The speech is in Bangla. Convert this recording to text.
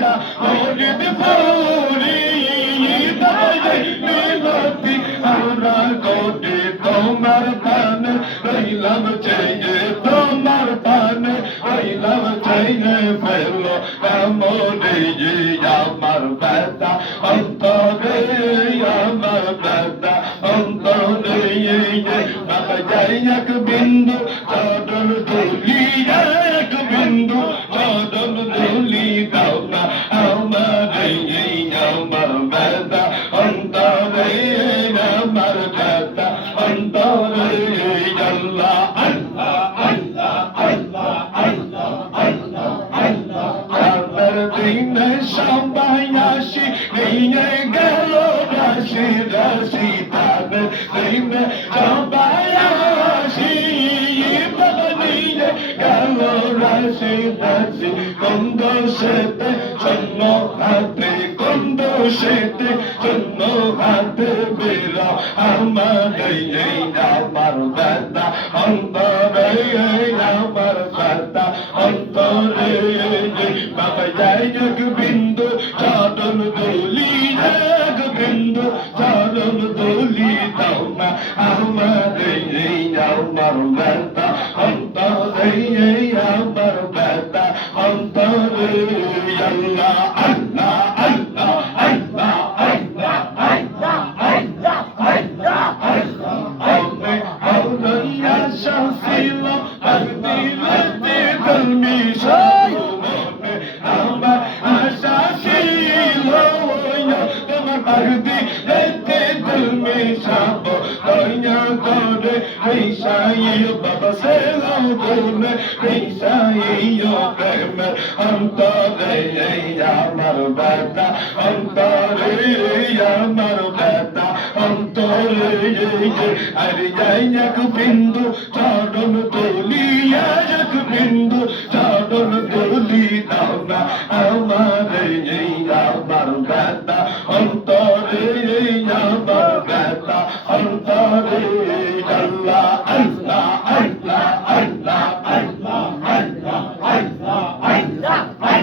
খাজা মরিদ পড়ি দয়াই মিনতি আমরা কোটি তোমার পানে রইলাম চেয়ে তোমার পানে রইলাম চেয়ে ফেলো কামড়ে আমার ব্যথা অন্তরে আমার ব্যথা অন্তরে বাবা যাই এক বিন্দু চরণ ধুলি এক বিন্দু চরণ ধুলি দাও না আমার আমার ব্যথা অন্তরে আমার ব্যথা অন্তরে আল্লাহ আল্লাহ আল্লাহ আল্লাহ আল্লাহ আল্লাহ আল্লাহ আমার দিন সবাই আসি নিয়ে গেল রাশি রাশি তাদের দিন সবাই আসি বাবা নিয়ে গেল রাশি রাশি কন্দ সেতে শূন্য হাতে কন্দ সেতে শূন্য হাতে বেরা আমার আমার ব্যথা অন্তরে আমার ব্যথা অন্তরে বাবা যাই এক বিন্দু চরণ দলি এক বিন্দু চরণ দলি দাও না আমার আমার ব্যথা অন্তরে আমার ব্যথা অন্তরে আল্লাহ আল্লাহ আল্লাহ আল্লাহ আল্লাহ আল্লাহ আল্লাহ আল্লাহ আল্লাহ আমি আল্লাহ শাফিল আদিলতে কলমিশাই আমার আশা ছিল তোমার বাগদি লেতে কলমিশাব দয়া করে রিসাই বাবা সেলাম করে রিসাই প্রেম অন্তরে আমার ব্যথা অন্তরে আমার ব্যথা অন্তরে আরে যাই এক বিন্দু চরণ তুলি এক বিন্দু চরণ তুলি দাও না আমার আমার ব্যথা অন্তরে আমার ব্যথা অন্তরে